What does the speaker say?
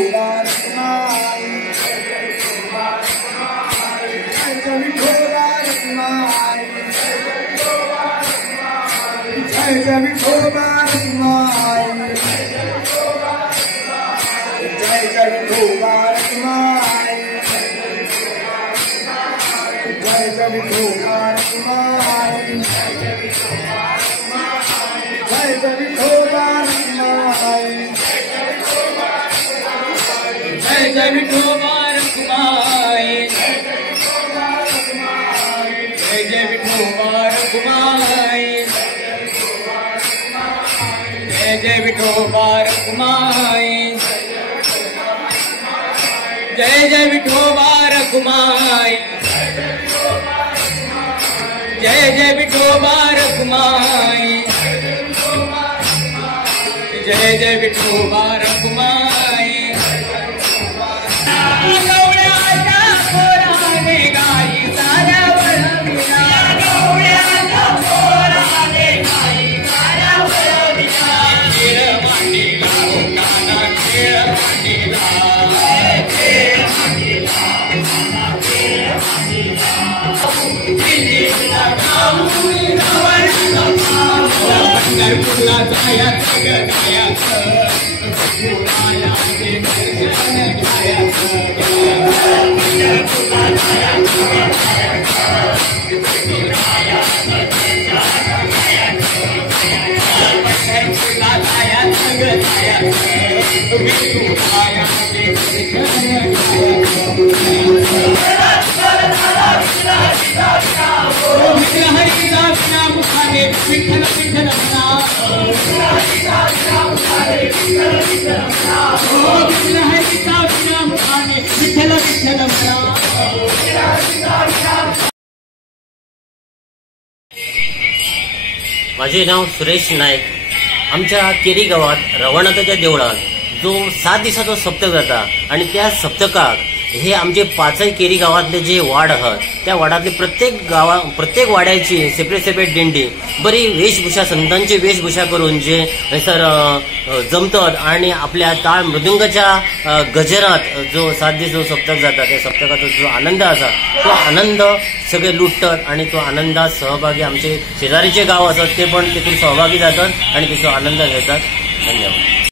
विठोबा रखुमाई, जय जय विठोबा रखुमाई, जय जय विठोबा रखुमाई, जय जय विठोबा रखुमाई, जय जय विठोबा रखुमाई, जय जय विठोबा रखुमाई, जय जय विठोबा रखुमाई, जय जय विठोबा रखुमाई, जय जय विठोबा रखुमाई, जय जय विठोबा रखुमाई, जय जय विठोबा रखुमाई, जय जय विठोबा रखुमाई, गवळ्याच्या पोराने गाई साऱ्या वळविला, गवळ्याच्या पोराने गाई साऱ्या वळविला, खेळ मांडीला काना खेळ मांडीला, खेळ मांडीला खेळ मांडीला, दिल्लीला गाऊन गावाला पंढरपूरला जायचं गायाचं, पुरायाचे दर्शन घ्यायचं, पंढरपूरला जायचं पंढरपूरला जायचं विठुरायाचे दर्शन विठ्ठल हरीचा विना मुखाने विठ्ठल विठ्ठल म्हणा, विठ्ठल हरीचा विना मुखाने विठ्ठल विठ्ठल म्हणा. माझे नाव सुरेश नाईक. आमच्या केरी गावात रवनाथाच्या देवळात जो 7 दिवसाचा सप्तक जाता आणि त्या सप्तकात हे आमचे 5 केरी गावातले जे वाड आहात त्या वाडातले प्रत्येक वाड्याची सेपरेट दिंडी बरी वेशभूषा संतांची वेशभूषा करून जे सर जमतात आणि आपल्या टाळ मृदुंगाच्या गजरात जो 7 दिवस जो सप्तक जाता त्या सप्तकाचा जो आनंद असा तो आनंद सगळे लुटतात आणि तो आनंदात सहभागी आमचे शेजारीचे गाव असतात ते पण तिथून सहभागी जातात आणि तिचा आनंद घेतात. धन्यवाद.